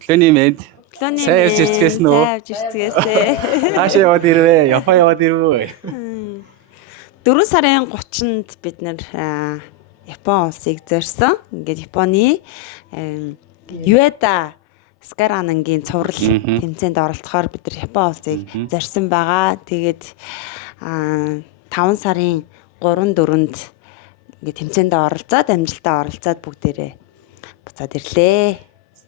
Клоны мэд. Сайн явж ирцгээс нөө. Сайн явж ирцгээсээ. Хаашаа яваад ирвэ? Япон яваад ирвэ? 4 сарын 30-нд бид нэр Япон улсыг зорьсон. Ингээд Японы Юэда Скаранангийн цуврал тэмцээнд оролцохоор бид нар Япон улсыг зорьсон байгаа. Тэгээд 5 сарын 3-4-нд ингээд тэмцээнд оролцоод амжилтаа оролцоод бүгдээрээ буцаад ирлээ.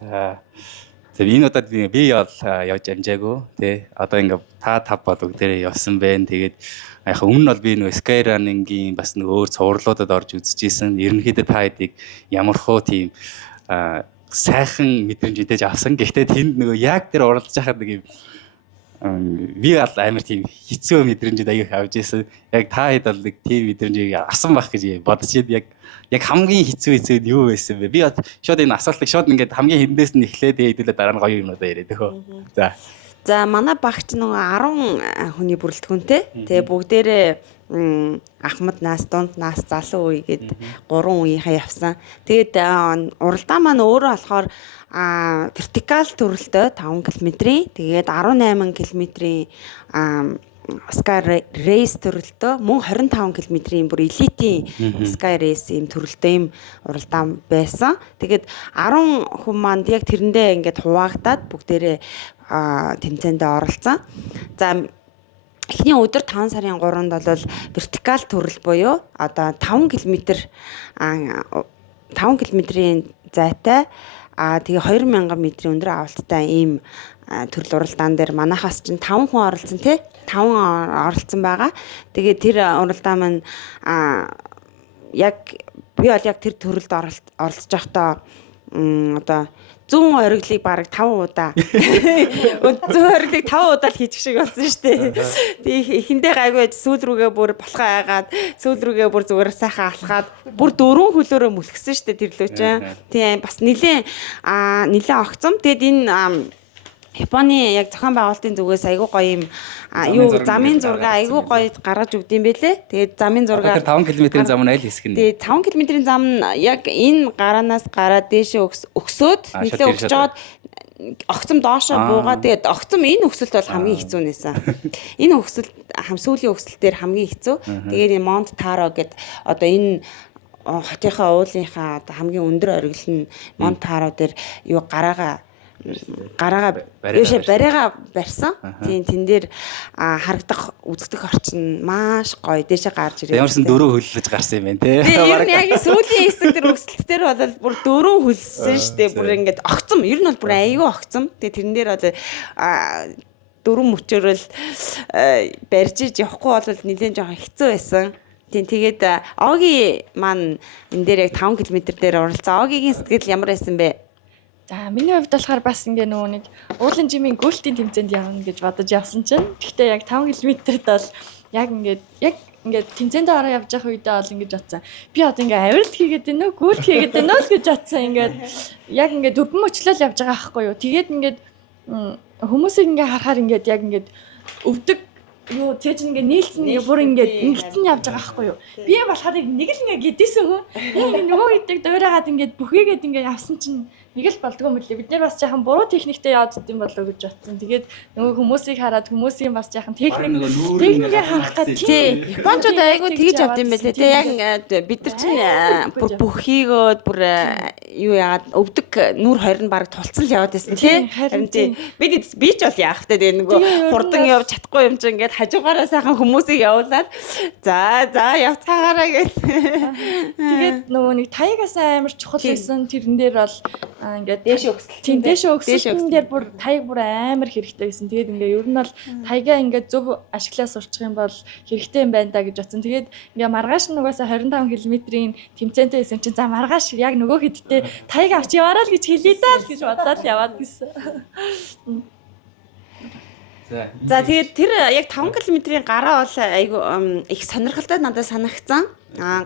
За энэ удаад би явж амжаагүй тий. Одоо ингээд та тав бод бүгдээрээ явсан байна. Тэгээд яг өмнө нь бол би нөгөө Skyrunning-ийн бас нөгөө өөр цувралуудад орж үзчихсэн. Ерөнхийдөө та хэдийг ямархуу тийм сайхан мэдрэмж идэж авсан. Гэхдээ тэнд нөгөө яг тэр оролцож байхад нэг юм би бол амар тийм хэцүү мэдрэмжүүд аяг авч ирсэн. Яг та хэд бол нэг тийм мэдрэмжийг авсан байх гэж бодож байна. Яг хамгийн хэцүү нь юу байсан бэ? Би шууд энэ асуултыг шууд ингээд хамгийн хэндээс нь эхлээд хэдүүлээ дараа нь гоё юмудаа яриад өгөө. За манай багч нөгөө 10 хүний бүрэлдэхүүнтэй. Тэгээ бүгдээрээ Ахмад нас, Дунд нас, Залуу үе гээд 3 үеийнхээ явсан. Тэгээд уралдаан маань өөрөө болохоор вертикал төрөлтөө 5 км-ийн тэгээд 18 км-ийн Sky Race төрөлтөө мөн 25 км-ийн бүр элитийн Sky Race ийм төрөлтөө ийм уралдаан байсан. Тэгээд 10 хүн манд яг тэрэндээ ингээд хуваагдаад бүгдээрээ тэмцээнд оролцсон. За эхний өдөр 5 сарын 3-нд бол вертикал төрөл буюу одоо 5 км 5 км-ийн зайтай тэгээ 2000 м-ийн өндөр авалттай ийм төрөл уралдаан дээр манайхаас чинь 5 хүн оролцсон тий 5 оролцсон байгаа. Тэгээ тэр уралдаан маань яг би бол яг тэр төрөлд оролцож байхдаа одоо 100 ориглыг бараг 5 удаа 100 ориглыг 5 удаа л хийчих шиг болсон шүү дээ. Тэг эхэндээ гайгүй сүүл рүүгээ бүр болохоо айгаад сүүл рүүгээ бүр зүгээр сайхан алхаад бүр 4 хөлөөрөө мүлгсэн шүү дээ тэр лөө чинь. Тийм бас нилээн огцом. Тэгэд энэ Японы яг зохион байгуулалтын зүгээс айгүй гоё юм юу замын зураг айгүй гоё гаргаж өгд юм бэлээ. Тэгээд замын зураг 5 км-ийн зам нь аль хэсэг нь? Тэгээд 5 км-ийн зам нь яг энэ гараанаас гараад дээшээ өксөөд нэлээ өгч жоод огцом доошоо буугаад тэгээд огцом энэ өксөлт бол хамгийн хэцүү нээсэн. Энэ өксөлт сүүлийн өксөлт дээр хамгийн хэцүү. Тэгээд энэ Монт Таро гэд одоо энэ хотынхаа уулынхаа одоо хамгийн өндөр оргил нь Монт Таро дээр юу гараагаа бариага барьсан. Тийм тэн дээр харагдах үзэгдэх орчин маш гоё дээшээ гарч ирээ. Ямарсан 4 хөллөж гарсан юм байна те. Ер нь яг сүүлийн хэсэг дээр өсөлт дээр бол бүр 4 хөлсөн шүү дээ. Бүр ингээд огцом. Ер нь бол бүр аягүй огцом. Тэгээ тэрэн дээр бол 4 мөчөөрөл барьж иж явахгүй бол нэлээд жоохон хэцүү байсан. Тэгээд Оги маань энэ дээр яг 5 км дээр оролцсон. Огигийн сэтгэл ямар байсан бэ? За миний хувьд болохоор бас ингээ нөгөө нэг уулын жимийн гүйлтийн тэмцээнд явна гэж бодож явсан чинь. Гэхдээ яг 5 км-д бол яг ингээд тэмцээнд ороо явж явах үедээ бол ингэж бодсон. Би одоо ингээ авиралт хийгээд байна уу, гүйлт хийгээд байна уу гэж бодсон. Ингээд яг ингээ дөрвөн мөчлөл явж байгаа байхгүй юу. Тэгээд ингээд хүмүүсийг ингээ харахаар ингээд яг ингээд өвдөг юу цээж ингээ нийлцэн ингээ бүр ингээ ингэсэн явж байгаа байхгүй юу. Би болохоор нэг л ингээ гэдээсэн хүн. Яг нөгөө хэдэг дуурайгаад ингээ бүхийгээд ингээ явсан чинь нэг л болдгоо мөлий. Бид нар бас жаахан буруу техниктэй яваад идэм болов гэж бодсон. Тэгээд нөгөө хүмүүсийг хараад хүмүүсийн бас жаахан техникийг харах гэдэг. Тий. Японочдод айгүй тэгж явд юм байлээ. Тэ яг бид нар чинь бүр бүхийгөөд бүр юу яагаад өвдөг нүр хорь нь баг тулцсан л яваад байсан тий. Харин тий. Би ч бол яах вэ тэгээ нөгөө хурдан явж чадахгүй юм чинь ингээд хажуугаараа сайхан хүмүүсийг явуулаад за явцгаагаараа гэж. Тэгээд нөгөө нэг таягаас амар чухал байсан. Тэрэн дээр бол ингээд дээшээ өксөлт. Тийм дээшээ өксөлтөн дээр бүр таяг бүр амар хэрэгтэй гэсэн. Тэгээд ингээд ер нь бол таягаа ингээд зөв ашиглаа сурчих юм бол хэрэгтэй юм байна да гэж бодсон. Тэгээд ингээд маргааш нугасаа 25 км-ийн тэмцээнтэй байсан чинь за маргааш яг нөгөө хэдтэй таяг авч яваарай л гэж хэлээ даа л гэж бодоод яваад гисэн. За тэгээд тэр яг 5 км-ийн гараа бол айгүй их сонирхолтой надад санагдсан.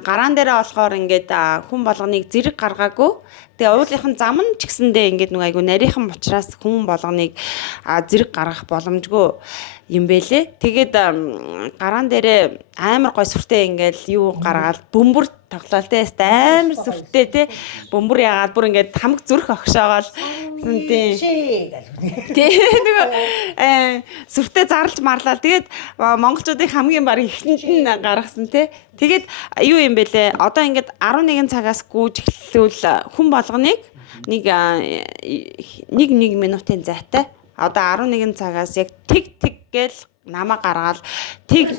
Гараан дээрээ болохоор ингээд хүн болгоныг зэрэг гаргаагүй. Тэгээ уулынхан зам нь ч гэсэндээ ингээд нэг айгу нарийнхан учраас хүн болгоныг зэрэг гаргах боломжгүй юм бэлээ. Тэгээд гараан дээрээ амар гой сүртэй ингээд юу гаргаад бөмбөр тоглоал те амар сүртэй те бөмбөр яагаад бүр ингээд хамаг зүрх огшоогоол тий нөгөө сүртэй зарлж марлаа. Тэгээд монголчуудын хамгийн баг ихтэнд нь гаргасан те. Тэгээд юу юм бэлээ? Одоо ингээд 11 цагаас гүйж эхлүүл хүн болгоныг нэг минутын зайтай. Одоо 11 цагаас яг тэг гээл намаа гаргаал тэг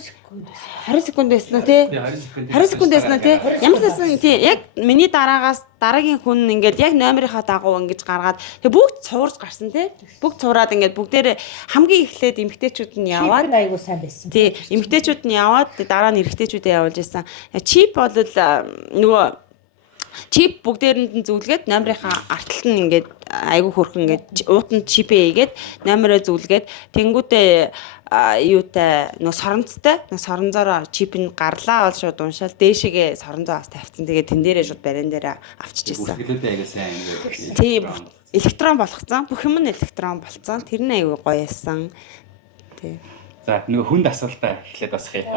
20 секунд байсан тий 20 секунд байсан тий ямар ч байсан тий яг миний дараагийн хүн ингээд яг номерийнхаа дагуу ингэж гаргаад тэг бүгд цуурж гарсан тий бүгд цуураад ингээд бүгдээрээ хамгийн эхлээд эмгтээчүүд нь яваад айгуу сайн байсан тий эмгтээчүүд нь яваад дараа нь эрэгтэйчүүдээ явуулж исэн чип бол нөгөө чип бүгдээрэнд нь зөвлгээд номерынхаа арталт нь ингээд айгүй хөрхөн ингээд уутанд чипээ хийгээд номероо зөвлгээд тэнгүүтээ юутай нөө соронцтой соронзороо чип нь гарлаа бол шууд уншаал дээшээгээ соронзоос тавьчихсан. Тэгээд тэн дээрээ шууд барин дээрээ авчижсэн. Бүхэлдээ аяга сайн ингээд. Тийм электрон болгоцсон. Бүх юм нь электрон болцсон. Тэр нь айгүй гоё байсан. Тий. За нөгөө хүнд асуултаа эхлээд басах юм.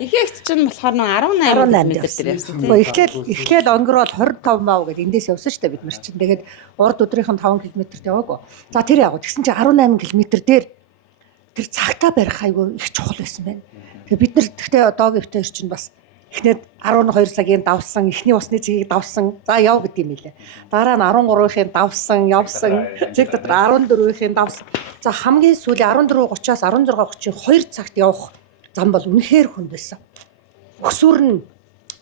Ихэгч чинь болохоор нэг 18 км дээр явсан тийм. Эхлээл өнгөрөөл 25 мав гэдэг эндээс явсан шүү дээ бид нар чинь. Тэгээд урд өдрийнх нь 5 км-т яваагүй. За тэр яг тэгсэн чинь 18 км дээр тэр цагтаа барих айгүй их чухал байсан байна. Тэгээд бид нар тэгтээ одоогийн өтөр чинь бас эхнээд 12 цагийн давсан, эхний усны цэгийг давсан. За яв гэдэг юм хэлээ. Дараа нь 13-ын давсан, явсан. Цэг дотор 14-ийн давсан. За хамгийн сүүлийн 14:30-аас 16:30 2 цагт явах зам бол үнэхээр хүнд байсан. Өксүр нь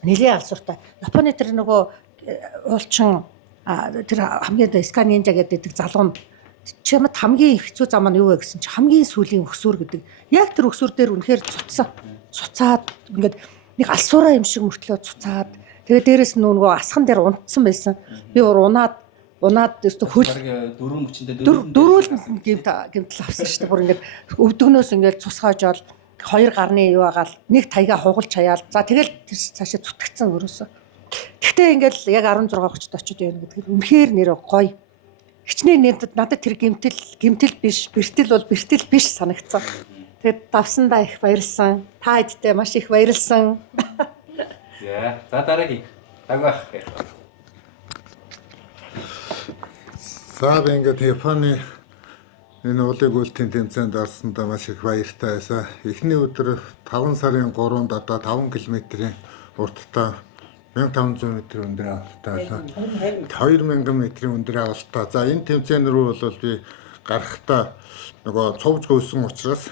нэлээд алсууртай. Японы тэр нөгөө уулчин тэр хамгийн Сканинжа гэдэг залуу нь чамд хамгийн хэцүү зам нь юу вэ гэсэн чи хамгийн сүүлийн өксүр гэдэг. Яг тэр өксүр дээр үнэхээр цуцсан. Цуцаад ингээд нэг алсуураа юм шиг мөртлөө цуцаад. Тэгээ дээрэс нь нөгөө асхан дээр унтсан байсан. Би унаад өстө хөл 4:30-д дөрөөл гэмтэл авсан шүү дээ. Бүр ингээд өвдөгнөөс ингээд цусгаажаал хоёр гарны юу агаал нэг таяга хугалж хаяал. За тэгэл тэр цаашаа зүтгэцсэн өрөөсөө. Гэхдээ ингээл яг 16:30-д очиж явна гэдэг нь үнэхээр нэр гоё. Хичнээн надад тэр гэмтэл биш, бэртэл бол бэртэл биш санагдсан. Тэгэд давсандаа их баярлсан. Та хэдтэй маш их баярлсан. За дараагийн дагвах. За би ингээд Японы энэ уулын гүйлтийн тэмцээнд орсондоо маш их баяртай байсан. Эхний өдөр 5 сарын 3-нд одоо 5 км-ийн урттай 1500 м өндөр авалттай байлаа. 2000 м өндөр авалттай. За энэ тэмцээн рүү бол би гарахдаа нөгөө цовж гүйсэн учраас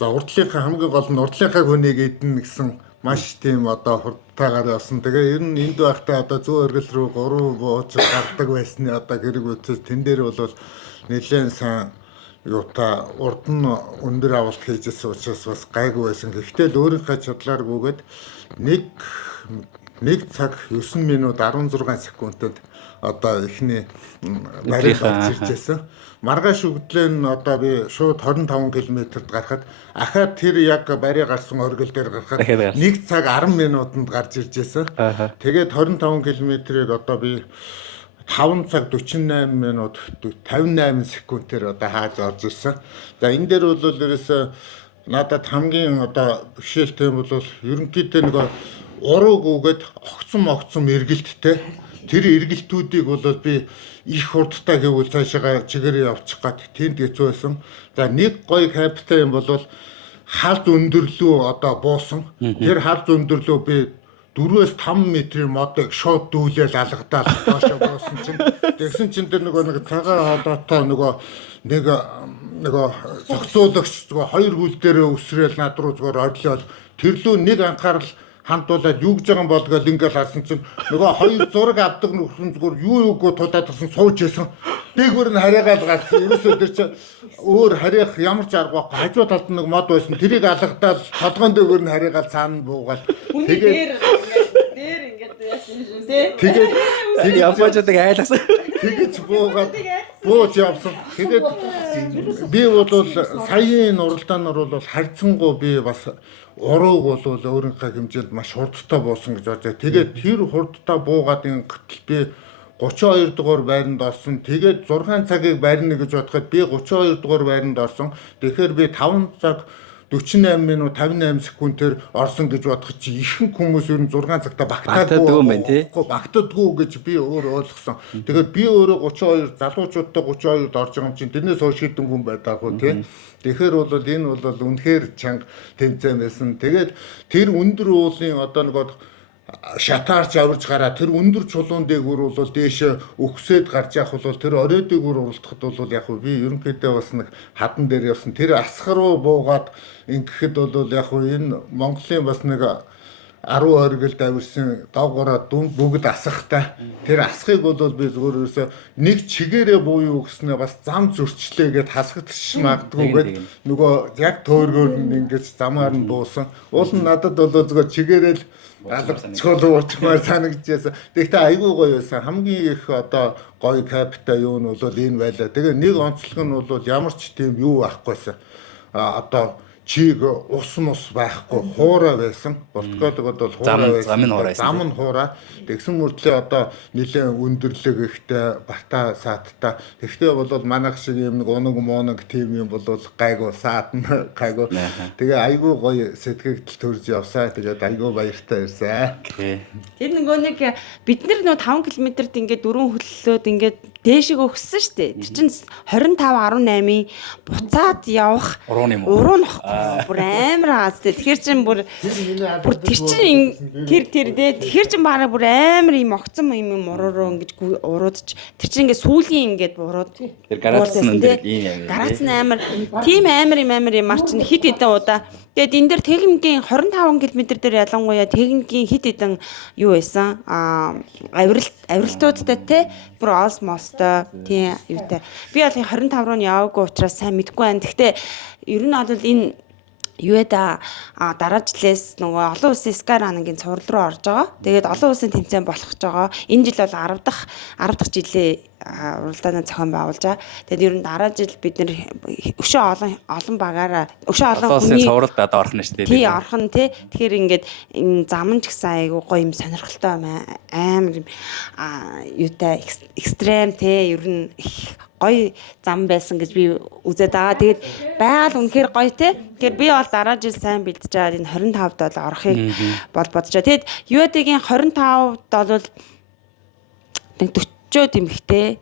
за урдлынхаа хамгийн гол нь урдлынхаа хүнийг эдэн гэсэн маш тийм одоо хурдтайгаар явсан. Тэгээ ер нь энд байхдаа одоо зүүн оргил рүү 3 бууж гардаг байсны одоо гэрэг үтээс тэн дээр бол нэлээд сайн юута урд нь өндөр авалт хийжсэн учраас бас гайгүй байсан. Гэхдээ л өөрийнхөө чадлааргүйгээд 1 цаг 9 минут 16 секундэд одоо эхний бариг гарч иржсэн. Маргааш өглөө нь одоо би шууд 25 км-д гарахад ахаад тэр яг бариг гарсан оргил дээр гарахад 1 цаг 10 минутанд гарч иржсэн. Тэгээд 25 км-ийг одоо би 5 цаг 48 минут 58 секундээр одоо хааж орж ирсэн. За энэ дээр бол ерөөсөө надад хамгийн одоо бишэлтэй юм бол ерөнхийдөө нэг урууг үгээд огцом эргэлттэй. Тэр эргэлтүүдийг бол би их хурдтай гэвэл цаашаа чигээр явчих гад тэнд хэцүү байсан. За нэг гоё капитан юм бол халз өндөрлөө одоо буусан. Тэр халз өндөрлөө би 4-5 метрийн модыг шууд дүүлээл алгадаад доошоо буусан чинь тэгсэн чинь тэр нэг цагаан холоотой нэг зохицуулагч хоёр хөл дээрээ өсрөөл над руу зүгээр орлоод тэрлүү нэг анхаарал хандуулаад юу гэж байгаа юм бол гэл ингээл харсан чинь нөгөө хоёр зураг авдаг нөхрөн зүгээр юуг тулаад тасан сууж байсан. Дээгүүр нь харьяагаал гарсан. Ерөөсөө тэр чинь өөр харьяах ямар ч арга байхгүй. Хажуу талд нэг мод байсан. Тэрийг алгадаад толгойн дээгүүр нь харьяагаал цаана буугаал. Тэгээд дээр ингээд яасан шүү дээ. Тэгээд японочдыг айлгасан. тэгэж буугаад бууж явсан. Тэгээд би бол саяын уралдаанаар бол харьцангуй би бас урууг бол өөрийнхөө хэмжээнд маш хурдтай буусан гэж бодож. Тэгээд тэр хурдтай буугаад ингэтэл би 32 дугаар байранд орсон. Тэгээд 6 цагийг барина гэж бодоход би 32 дугаар байранд орсон. Тэгэхээр би 5 цаг 48 минут 58 секундээр орсон гэж бодох чи ихэнх хүмүүс ер нь 6 цагта багтаадгүй гэж би өөрөө ойлгосон. Тэгээд би өөрөө 32 залуучуудтай 32-д орж байгаа юм чинь тэрнээс хойш хэдэн хүн байдаггүй тий. Тэгэхээр бол энэ бол үнэхээр чанга тэмцээн байсан. Тэгээд тэр өндөр уулын одоо нэг шатаарч авирж гараа тэр өндөр чулуун дээгүүр бол дээш өгсөд гарч явах бол тэр орой дээгүүр уралдахад бол яг би ерөнхийдөө бас нэг хадан дээр явсан тэр асах руу буугаад ингэхэд бол яг энэ Монголын бас нэг 10 оргилд авирсан доогоороо дүнд бүгд асахтай тэр асахыг бол би зүгээр ерөөсө нэг чигээрээ буюу гэснээр бас зам зөрчлээгээд хасагдчих магадгүйгээд нөгөө яг төөргөөр нь ингэж замаар нь буусан уул нь надад бол зүгээр чигээрэл алгацгүй уучмаар санагдчихсан. Тэгэхдээ айгүй гоё байсан. Хамгийн их одоо гоё капита юу нь бол энэ байлаа. Тэгээ нэг онцлог нь бол ямар ч тийм юу байхгүйсэн. Одоо чиг ус мус байхгүй хуурай байсан. Болтгоодгод бол хуурай байсан. Зам нь хуурай. Тэгсэн мөртлөө одоо нэлээд өндөрлөг ихтэй бата саадтай. Тэгтээ бол манайх шиг юм нэг унаг мооног тийм юм бол гайгүй саадна гайгүй. Тэгээ айгүй гоё сэтгэгдэл төрж явсаа. Тэгээд айгүй баяртай ирсэн. Тэр нөгөө нэг бид нар нөгөө 5 км-д ингээд дөрөв хөллөөд ингээд дээшиг өгсөн шүү дээ. Тэр чинь 25-18-ийн буцаад явах уруу нөхгүй. Бүр амар хаас дээ. Тэгэхээр чинь бүр тэр чинь тэр дээ. Тэгэхээр чинь бараг бүр амар юм огцом юм уруу ингэж уруудч. Тэр чинь ингээд сүүлийн ингээд бурууд. Тэр гарац нь өндөр ийм юм. Гарац нь амар тийм амар юм мар чинь хит хитэн удаа. Тэгээд энэ дээр техникийн 25 км дээр ялангуяа техникийн хит хитэн юу байсан? Авиралтуудтай те бүр осмостой тийм юутай. Би бол 25 руу яваагүй учраас сайн мэдэхгүй байна. Гэхдээ ер нь бол энэ юуэда дараа жилээс нөгөө олон улсын Skyrunning-ийн цуврал руу орж байгаа. Тэгээд олон улсын тэмцээн болох гэж байгаа. Энэ жил бол 10 дахь жилээ уралдааны зохион байгуулж байгаа. Тэгээд ер нь дараа жил бид нэр өшөө олон багаараа өшөө олон хүний цувралд одоо орох нь шүү дээ. Тий орох нь тий. Тэгэхээр ингээд энэ зам нь ч гэсэн айгүй гоё юм сонирхолтой амар юутай экстрем тий ер нь гоё зам байсан гэж би үзээд байгаа. Тэгээд байгаль үнэхээр гоё те. Тэгэхээр би бол дараа жил сайн бэлдэж байгаа энэ 25-д бол орохыг бол бодож байгаа. Тэгээд UAD-гийн 25-д бол нэг 40-од эмэгтэй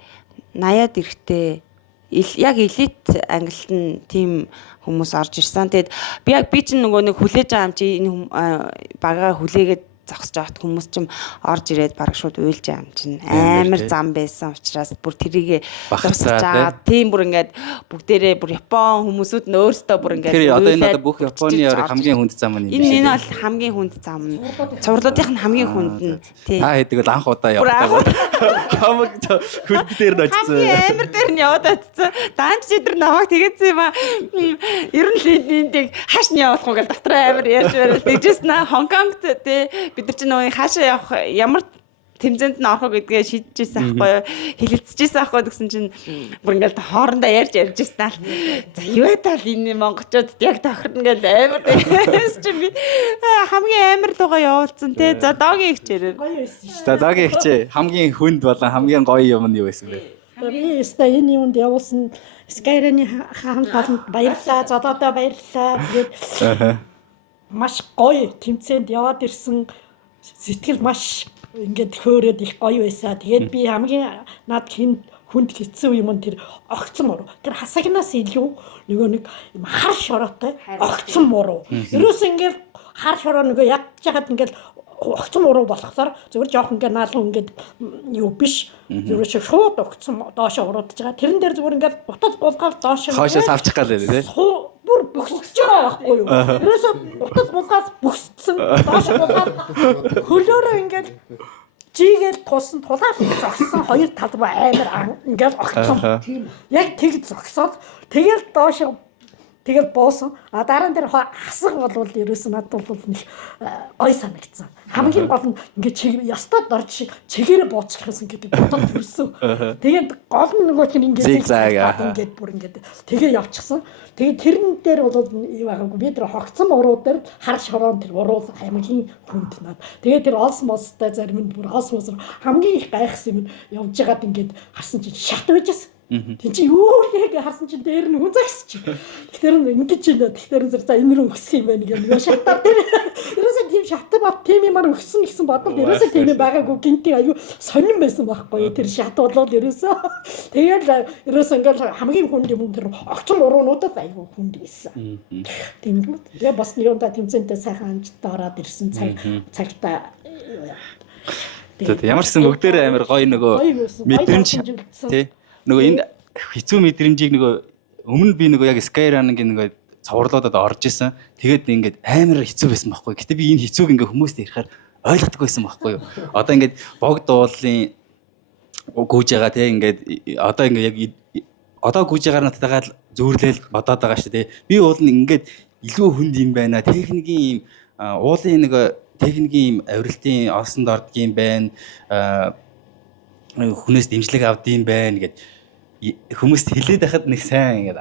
80-ад эрэгтэй яг элит англид нь тийм хүмүүс орж ирсэн. Тэгээд би чинь нөгөө нэг хүлээж байгаа юм чи энэ багаа хүлээгээд зогсож байхад хүмүүс ч орж ирээд бараг шууд уйлж байгаа юм чинь амар зам байсан учраас бүр тэрийг зогсож байгаа. Тийм бүр ингээд бүгдээрээ бүр Япон хүмүүсүүд нь өөрсдөө бүр ингээд тэр одоо энэ одоо бүх Японы хамгийн хүнд зам нь юм шиг. Энэ бол хамгийн хүнд зам. Цувралуудынх нь хамгийн хүнд нь тий. Та хэдэг л анх удаа явдаг. Хамаг хүнд дээр нь очсон. Амар дээр нь яваад очсон. Даанч өдөр намайг тэгээдсэн юм аа. Ер нь лидинг хааш нь явуулах уу гэж дотор амар ярьж байвал тэгжсэн наа Хонконгт тий бид нар чинь нөгөө хаашаа явах ямар тэмцээнд нь орох гэдгээ шийдэжсэн байхгүй юу хэлэлцэжсэн байхгүй гэсэн чинь бүр ингээл хоорондоо ярьж ирсэн аа. За юу тал энэ монголчууд яг тохирно гэдэг амар дээс чи би хамгийн амар лугаа явуулсан те. За догийн ихчээр. Гоё байсан шүү. За догийн ихчээ хамгийн хүнд болон хамгийн гоё юм нь юу байсан бэ? Би энэ юунд явуулсан Skyrunning хамт олонд баярлалаа. Золоодоо баярлалаа. Тэгээд маш гоё тэмцээнд яваад ирсэн сэтгэл маш ингээд хөөрөөд их гоё байсан. Тэгээд би хамгийн над хүнд хэцүү юм нь тэр огцом уруу. Тэр хасагнаас илүү нөгөө нэг хар шороотой огцом уруу. Ерөөс ингээд хар шороо нөгөө ядж хахад ингээд огцом уруу болохоор зөвхөн жоох ингээд наалан ингээд юу биш. Зөвхөн шууд огцом доошо уруудж байгаа. Тэрэн дээр зөвхөн ингээд бутад булгаад доошо хоошоос авчих гал дээ тий. Бүр бөхсөж байгаа байхгүй юу? Ерөөсө бутад булгаас бөхссөн. Доошо булгаад хөлөөрөө ингээд жигээл тулсан тулаад зогссон хоёр тал руу амар ингээд огцсон. Яг тэг зогсоод тэгэл доошо тэгэл буусан. А дараа нь тэр хасаг болвол ерөөсөн надад бол нэг ой санагдсан. Хамгийн гол нь ингээд чиг ястад орж шиг чигээрээ буучихсан гэдэг бодол төрсөн. Тэгээд гол нь нөгөө чинь ингээд бүр ингээд тэгээ явчихсан. Тэгээд тэрэн дээр бол юу байгаагүй би тэр хогцсон уруу дээр харш хороон тэр уруу хамгийн хүнд над. Тэгээд тэр осмостай зарим нь бүр осмос хамгийн их гайхсан юм явж байгаад ингээд харсан чинь шат байжсэн. Тэг чи юу яг харсан чинь дээр нь хүн загс чи. Тэгэхээр ингэж байна. Тэгэхээр за энэ рүү өгсөх юм байна гэх нэг шатаар тэр. Ерөөсөө тийм шатар бат тийм юмар өгсөн гэсэн бодол ерөөсөө тийм байгаагүй гинти аюу сонирн байсан байхгүй. Тэр шат болол ерөөсөө. Тэгээд ерөөсөө ингээл хамгийн хүнд юм тэр огцон уруунуудад аюу хүнд байсан. Тийм үү. Тэгээ бас юунда тэмцэнтэй сайхан амжилттай ороод ирсэн цагтаа ямар ч гэсэн бүгдээрээ амар гоё нөгөө мэдрэмж тий нөгөө энэ хэцүү мэдрэмжийг нөгөө өмнө би нөгөө яг Skyrunning-ийн нөгөө цоврлуудад орж исэн. Тэгээд ингээд амар хэцүү байсан байхгүй. Гэтэ би энэ хэцүүг ингээ хүмүүст ярихаар ойлгохгүй байсан байхгүй юу. Одоо ингээд богд уулын гүйж байгаа тий ингээд одоо ингээ яг одоо гүйж байгаа надтайгаа зөөрлөөл бодоод байгаа шүү дээ. Би уул нь ингээд илүү хүнд юм байна. Техникийн юм уулын нөгөө техникийн юм авиралтын осонд ордгийн байна. Хүнээс дэмжлэг авдсан байна гэд хүмүүст хэлээд байхад нэг сайн ингээд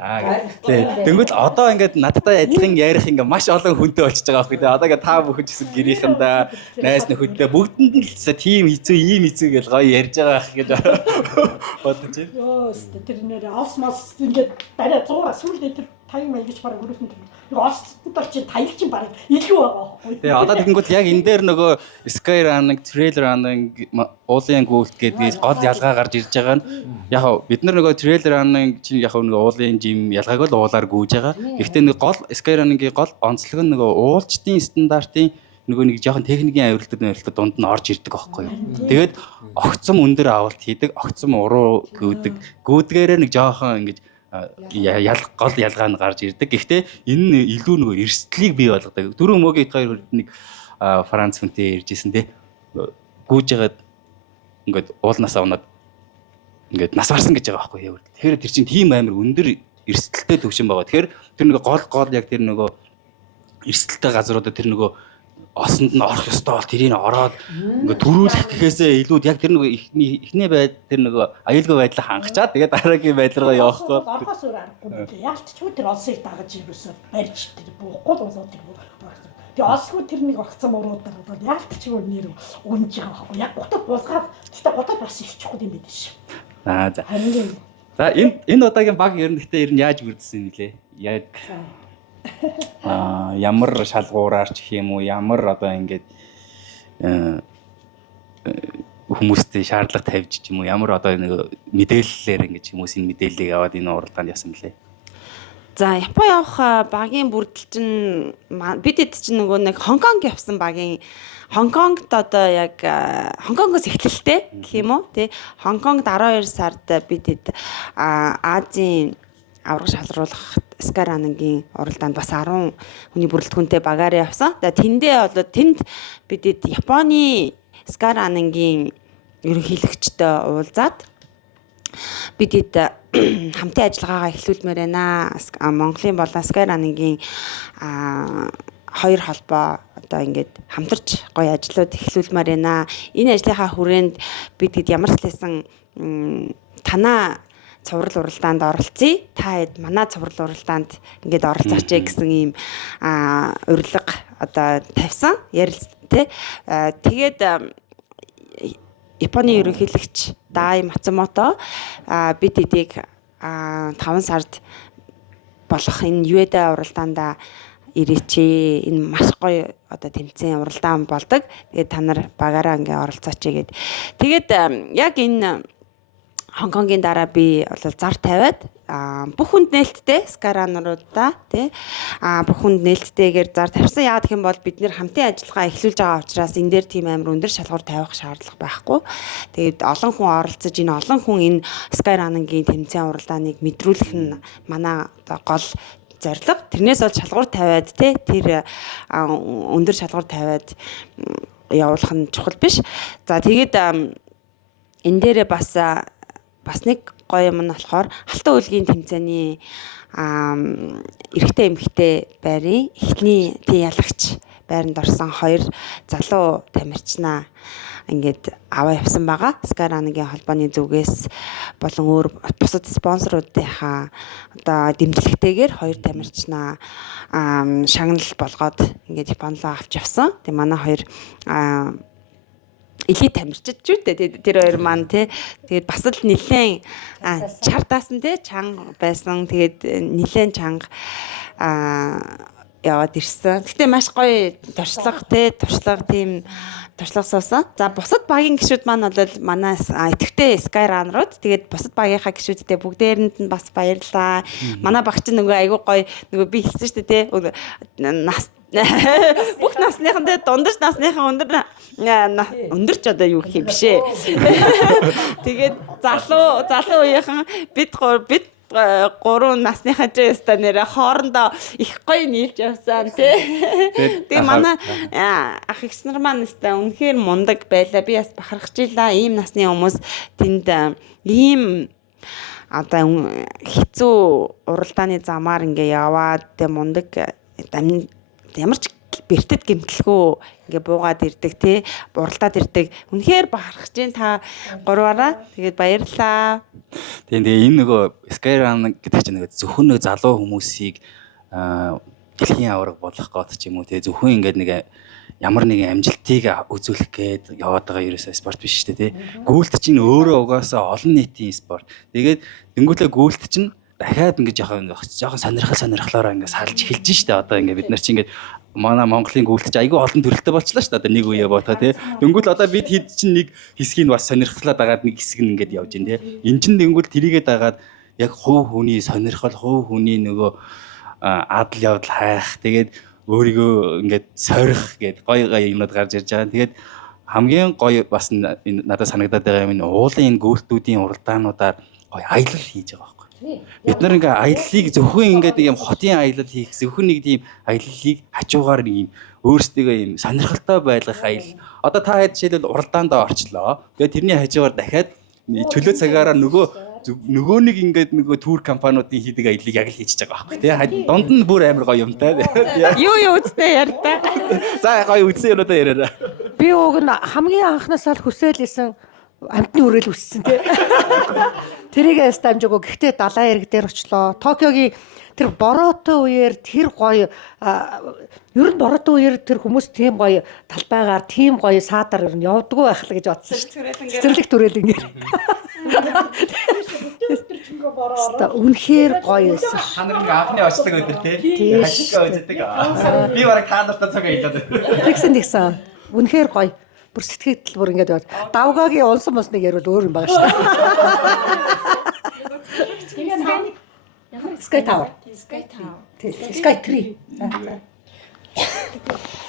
тэнгуэл одоо ингээд надтай адилхан ярих ингээд маш олон хүнтэй болчихж байгаа байхгүй тий одоо ингээд та бүхэн гэсэн гэрийнхэндээ найз нөхөдөө бүгдэнд нь л тийм хэцүү ийм хэцүү гэж гоё ярьж байгаа ах гэж бодож байна. Йоо тэр нэр осмос ингээд барай зураа сүлдээ тэр таяг маягч бараг өрөөсөн тэр осмос чи таяг чинь бараг илүү байгаа байхгүй. Тэгээ одоо тэгэнгүүт яг энэ дээр нөгөө Skyrunning, Trail Running, уулын гүйлт гэдэг гол ялгаа гарч ирж байгаа нь яг бид нар нөгөө Trail Running чинь яг нөгөө уулын жим ялгааг л уулаар гүйж байгаа. Гэхдээ нэг гол Skyrunning-ийн гол онцлог нь нөгөө уулчдын стандартын нөгөө нэг жоохон техникийн авиралтад дунд нь орж ирдэг байхгүй юу. Тэгээд огцом өндөр авалт хийдэг, огцом уруу гүйдгээрээ нэг жоохон ингэж гол ялгаа нь гарч ирдэг. Гэхдээ энэ нь илүү нөгөө эрсдлийг бий болгодог. Дөрөв мөгийн хоёр нэг Франц хүнтэй иржсэн те. Гүйж ягаад ингээд уулнасаа унаад ингээд нас барсан гэж байгаа байхгүй юу. Тэгэхээр тэр чинь тийм амар өндөр эрсдэлтэй төвшин байгаа. Тэгэхээр тэр нөгөө гол яг тэр нөгөө эрсдэлтэй газруудад тэр нөгөө осонд нь орох ёстой бол тэрийг ороод ингээ төрүүлэх гэхээсээ илүүд яг тэр нөгөө ихний байд тэр нөгөө аюулгүй байдлаа хангачаад тэгээд дараагийн байдлаа явахгүй. Орхоос өөр аргагүй. Яалтч юу тэр олсыг дагаж ирвэсээр барьж тэр буухгүй болоод тэр орсон. Тэгээ олсгүй тэр нэг огцом уруудаар бол яалтч юу нэр үнж байгаа байхгүй. Яг гутад буулгаад тэгтээ гутад бас их чухал юм байдаг ш. За. За энэ удаагийн баг ер нь гэхдээ яаж бүрдсэн юм лээ? Яг ямар шалгуураар ч гэх юм уу ямар одоо ингээд хүмүүстэй шаардлага тавьж ч юм уу ямар одоо нэг мэдээллээр ингээд хүмүүсийн мэдээллийг аваад энэ уралдаанд ясан блэ. За Япон явах багийн бүрдэл чинь бидэд чинь нөгөө нэг Хонконг явсан багийн Хонконгт одоо яг Хонконгоос эхлэлтэй гэх юм уу тий Хонконгд 12 сард бидэд Азийн авраг шалруулах Skyrunning-ийн уралдаанд бас 10 хүний бүрэлдэхүүнтэй багаар явсан. Тэгээ тэндээ бол тэнд бидэд Японы Skyrunning-ийн ерөнхийлөгчтэй уулзаад бидэд хамтын ажиллагаагаа эхлүүлмээр байна. Монголын болон Skyrunning-ийн хоёр холбоо одоо ингээд хамтарч гоё ажлууд эхлүүлмээр байна. Энэ ажлынхаа хүрээнд бидэд ямар ч лсэн танаа цуврал уралдаанд оролцъё. Та хэд манай цуврал уралдаанд ингээд оролцооч гэсэн ийм урилга одоо тавьсан. Ярилцтэй. Тэгээд Японы ерөнхийлөгч Дай Мацумото бид эдийг 5 сард болох энэ Юэда уралдаанда ирээч. Энэ маш гоё одоо тэмцээн уралдаан болдог. Тэгээд та нар багаараа ингээд оролцооч гэгээд. Тэгээд яг энэ Хонконгийн дараа би бол зар тавиад бүх хүнд нээлттэй Skyrunner-уудаа тий бүх хүнд нээлттэйгээр зар тавьсан. Яагаад гэх юм бол бид нэр хамтын ажиллагаа эхлүүлж байгаа учраас энэ дээр тийм амар өндөр шалгуур тавих шаардлага байхгүй. Тэгээд олон хүн оролцож энэ олон хүн энэ Skyrunning-ийн тэмцээн уралдааныг мэдрүүлэх нь манай гол зорилго. Тэрнээс бол шалгуур тавиад тий тэр өндөр шалгуур тавиад явуулах нь чухал биш. За тэгээд энэ дээрээ бас бас нэг гоё юм нь болохоор Алтан өлгийн тэмцээний эрэгтэй эмэгтэй байрын эхний тий ялагч байранд орсон 2 залуу тамирчнаа ингээд аваа явсан байгаа. Sky Running-ийн холбооны зүгээс болон өөр бусад спонсоруудынхаа одоо дэмжлэгтэйгээр 2 тамирчнаа шагнал болгоод ингээд Японд руу авч явсан. Тэгээ манай 2 элит тамирчид ч үгүй тэр хоёр маань тий тэгээд бас л нилээн чардаасан тий чанга байсан. Тэгээд нилээн чанга яваад ирсэн. Гэтэ маш гоё туршлага тийм туршлага суусан. За бусад багийн гишүүд маань бол манай идэвхтэй Sky Runner-ууд тэгээд бусад багийнхаа гишүүдтэй бүгдээрэнд нь бас баярлалаа. Манай багч нөгөө айгүй гоё нөгөө би хэлсэн шүү дээ тий нас бүх насныхандаа дундаж насныхаа өндөрч одоо юу гэх юм бишээ. Тэгээд залуу үеийнхэн бид 3 насныхаа ч яста нэрэ хоорондоо их гоё нийлж явсан тий. Тэгээ манай ах эгч нар маань яста үнэхээр мундаг байлаа. Би бас бахархаж илаа. Ийм насны хүмүүс тэнд ийм одоо хэцүү уралдааны замаар ингээ яваад тэ мундаг ямар ч бэртэд гэмтэлгүй ингээ буугаад ирдэг тий уралдаад ирдэг. Үнэхээр бахархаж जैन та гурваараа. Тэгээд баярлалаа. Тэгээ энэ нөгөө Sky Running гэдэг чинь нөгөө зөвхөн нөгөө залуу хүмүүсийг дэлхийн авраг болгох гээд ч юм уу тий зөвхөн ингээд нэг ямар нэгэн амжилтыг үзүүлэх гээд яваад байгаа ерөөсөө спорт биш шүү дээ тий. Гүйлт чинь өөрөө угаасаа олон нийтийн спорт. Тэгээд тэнгуүлээ гүйлт чинь дахиад ингэж жоохон сонирхолоор ингэ салж эхэлж штэ одоо ингэ бид нар чи ингэ манай Монголын гүйлтч айгүй олон төрөлтэй болчлаа штэ одоо нэг үе бото тий. Дөнгөл одоо бид хэд чинь нэг хэсгийг бас сонирхлаад агаад нэг хэсэг нь ингэ явж байна тий. Энд чинь дөнгөл тэрийгээ дагаад яг хувь хүний сонирхол хувь хүний нөгөө адал явдал хайх тэгээд өөрийгөө ингэ сорих гэд гоё юмнууд гарч ирж байгаа. Тэгээд хамгийн гоё бас надад санагдаад байгаа юм энэ уулын энэ гүйлтүүдийн уралдаануудаар гоё аялал хийж байгаа. Бид нар ингээ аяллыг зөвхөн ингээд юм хотын аялал хийх зөвхөн нэг тийм аяллыг хажуугаар нэг юм өөрсдөө юм сонирхолтой байлгах аялал. Одоо та хэд жишээлбэл уралдаанд орчлоо. Тэгээд тэрний хажуугаар дахиад чөлөө цагаараа нөгөө нэг ингээд нөгөө тур компаниудын хийдэг аяллыг яг л хийж байгаа байхгүй тий. Дунд нь бүр амар гоё юмтай. Юу үстэй ярьтаа. За гоё үсээ өнөөдөр яриараа. Би уг нь хамгийн анхнаасаа л хүсэлсэн амтны үрэл үссэн тий. Тэрийг дамжаагүй. Гэхдээ далайн эрэг дээр очлоо. Токиогийн тэр бороотой үеэр тэр гоё ер нь бороотой үеэр тэр хүмүүс тийм гоё талбайгаар тийм гоё саадар ер нь явдггүй байх л гэж бодсон шүү дээ. Цэцэрлэг түрээлэн. Үнэхээр гоё байсан. Та нар ингээ анхны очлог өдөр тий. Хашиг үздэг. Би бараг та нартай цаг аялаад. Тэгсэн. Үнэхээр гоё. Бүр сэтгэл бүр ингээд яваад давгагийн унсан мосныг ярил өөр юм байгаа шүү дээ. Sky Tower. Sky 3.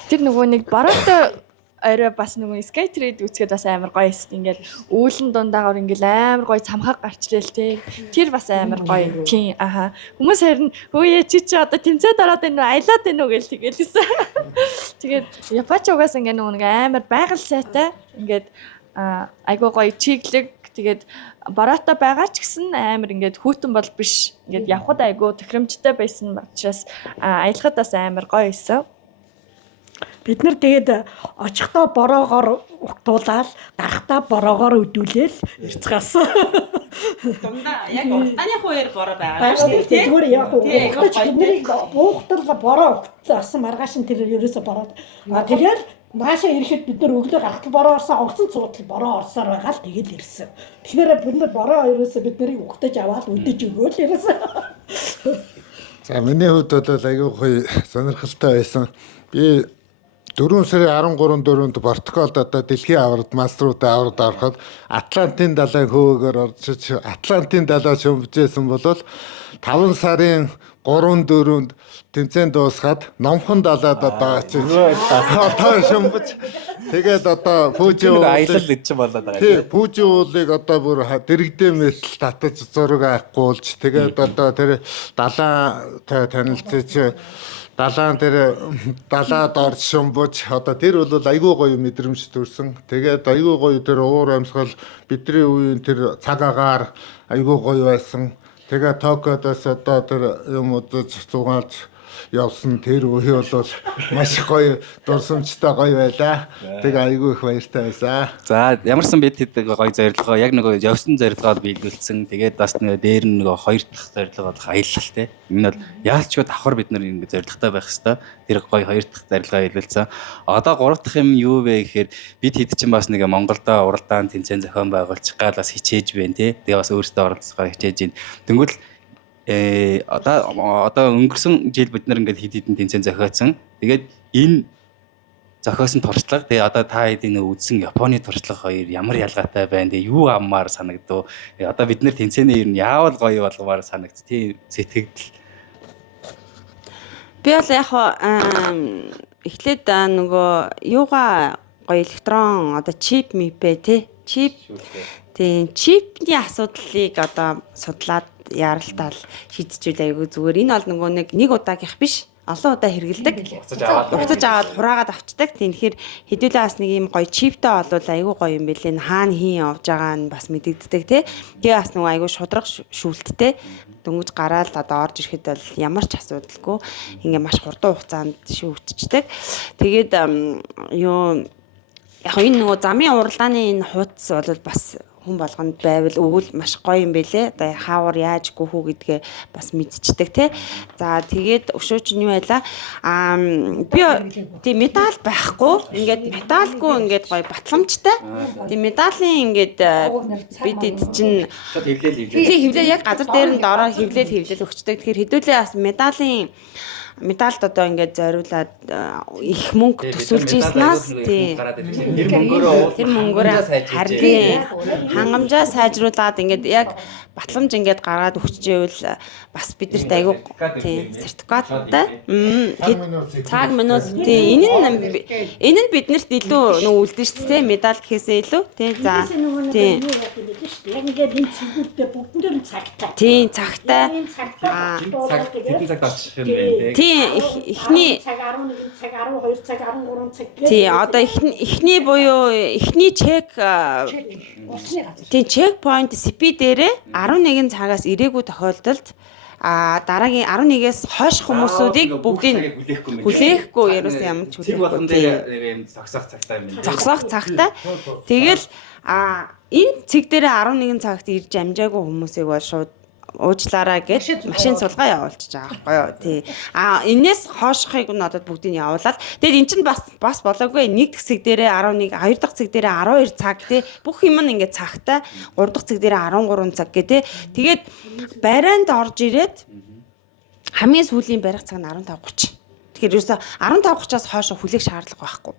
Тэр нөгөө нэг бороотой орой бас нөгөө Sky 3-д үзгээд бас амар гоё эст ингээл үүлэн дундаагаар ингээл амар гоё цамхаг гарчлал тий. Тэр бас амар гоё. Тийм аха. Хүмүүс харин хөөе чи одоо тэмцээд ороод энэ аялаад байна уу гэж тэгэлсэн. Тэгээд Япоч угаас ингээ нөгөө нэг амар байгаль сайтай ингээд айгуу гоё чиглэг тэгээд бороотой байгаа ч гэсэн амар ингээд хүүтэн бол биш. Ингээд явхад айгуу тохиромжтой байсан учраас аялахад бас амар гоё байсан. Бид нар тэгээд очихдоо бороогоор угтуулаад гарахтаа бороогоор өдүүлээл ирцгаас. Дундаа яг уртааны хуваар бороо байгаа шүү дээ. Зүгээр яг угтаж бидний буухтал бороо угтсан маргааш нь тэр ерөөсө бороод. Тэгээд наашаа ирэхэд бид нар өглөө гарахтал бороо орсон, онгоцон цуудал бороо орсоор байгаа л тэгэл ирсэн. Тэгэхээр бид нар бороо ерөөсө бид нарыг угтаж аваад өдөж өгөөл ирсэн. За миний хувьд бол айгүй гоё сонирхолтой байсан. Би 4 сарын 13-4-нд Португалд одоо дэлхийн аварт мастеруудын аварт ороход Атлантын далайн хөвөөгөр орж Атлантын далай шөмбөжсэн бол 5 сарын 3-4-нд тэмцээн дуусгаад номхон далаад одоо очиж одоо шумбаж тэгээд одоо пүүжи аялал гэж ч болоод байгаа. тий пүүжи уулыг одоо бүр дэрэгдээ мэтэл татаж зураг авахгүйж тэгээд одоо тэр далайн танилцж далаан тэр далаад орж шумбаж одоо тэр бол айгүй гоё мэдрэмж төрсөн. Тэгээд айгүй гоё тэр уур амьсгал бидний үеийн тэр цаг агаар айгүй гоё байсан. Тэгээд Токиодоос одоо тэр юм үзэж зугаалж явсан тэр үе бол маш гоё дурсамжтай гоё байлаа. Тэгээ айгүй их баяртай байсан. За ямарсан бид хэд гоё зорилгоо яг нөгөө явсан зорилгоод биелүүлсэн. Тэгээд бас нөгөө дээр нь нөгөө хоёр дахь зорилго болох аялал те. Энэ бол яалчгүй давхар бид нар ингэ зорилготой байх хэвээр. Тэр гоё хоёр дахь зорилгоо биелүүлсэн. Одоо гурав дахь юм юу вэ гэхээр бид хэд ч бас нэг Монголдо уралдаан тэмцээн зохион байгуулчих гал бас хичээж байна те. Тэгээ бас өөрсдөө оролцохоор хичээж байна. Тэнгүүл одоо өнгөрсөн жил бид нар ингээд хэд хэдэн тэмцээн зохиоцсон. Тэгээд энэ зохиосон туршлага тэгээ одоо та хэдийн үзсэн Японы туршлага хоёр ямар ялгаатай байна. Тэгээ юу аммаар санагдав. Одоо бид нар тэмцээний ер нь яавал гоё болгомаар санагд. Тийм сэтгэгдэл. Би бол яг эхлээд нөгөө юугаа гоё электрон одоо чип мипэ тий чип тийм чипний асуудлыг одоо судлаад яралтаал шийдчихвэл айгүй зүгээр. Энэ бол нөгөө нэг удаагийнх биш. Олон удаа хэрэгэлдэг. Уцаж аваад хураагаад авчдаг. Тэгэхээр хэдүүлээ бас нэг юм гоё чиптэй болвол айгүй гоё юм бэлээ. Хаана хийн явж байгаа нь бас мэдэгддэг тий. Тэгээ бас нөгөө айгүй шудраг шүүлттэй. Дөнгөж гараад одоо орж ирэхэд бол ямар ч асуудалгүй ингээ маш хурдан хугацаанд шүүгдчихдэг. Тэгээд юу яг энэ нөгөө замын уралдааны энэ хуудас бол бас хүн болгонд байвал өвөл маш гоё юм бэлээ. Одоо хаавар яаж гүхүү гэдгээ бас мэдчихдэг тий. За тэгээд өшөөч нь юу байлаа? Би тийм медаль байхгүй. Ингээд медальгүй ингээд гоё батламжтай. Тийм медалийн ингээд бид чинь хевлээ яг газар дээр нь доороо хевлэл өгчдөг. Тэгэхээр хэдүүлээ бас медальд одоо ингээд зориулаад их мөнгө төсөлж ийснаас тий тэр мөнгөөрөө харин хангамжаа сайжруулад ингээд яг батламж ингээд гаргаад өгчжээвэл бас бидэрт айгүй тий сертификаттай цаг минут тий энэ нь биднэрт илүү нөө үлдэн шүү дээ медаль гэхээсээ илүү тий за тий яг ингээд энэ цэгүүдтэй бүгдэн дээр цагтай тий цагтай тэдэн цагт очих юм байна тий эхний цаг 11 цаг 12 цаг 13 цаг тий одоо эхний буюу эхний чек тий чекпоинт спи дээрээ 11 цагаас ирээгүй тохиолдолд дараагийн 11-ээс хойш хүмүүсүүдийг бүгдийг хүлээхгүй ерөөс ямар ч хүлээхгүй зогсоох цагтай тэгэл энэ цэг дээрээ 11 цагт ирж амжаагүй хүмүүсийг бол шууд уучлаарай гэж машин сулгаа явуулчих байгаа байхгүй юу тий энэс хоошхыг нь одоо бүгдийг явуулаад тэгээд эн чинь бас болоогүй нэг дэх цэг дээрээ 11 хоёр дахь цэг дээрээ 12 цаг тий бүх юм нь ингээд цагтай гурав дахь цэг дээрээ 13 цаг гэ тий тэгээд барайнд орж ирээд хамгийн сүүлийн барих цаг нь 15:30 тэгэхээр ерөөсө 15:30-аас хойш хүлээх шаардлага байхгүй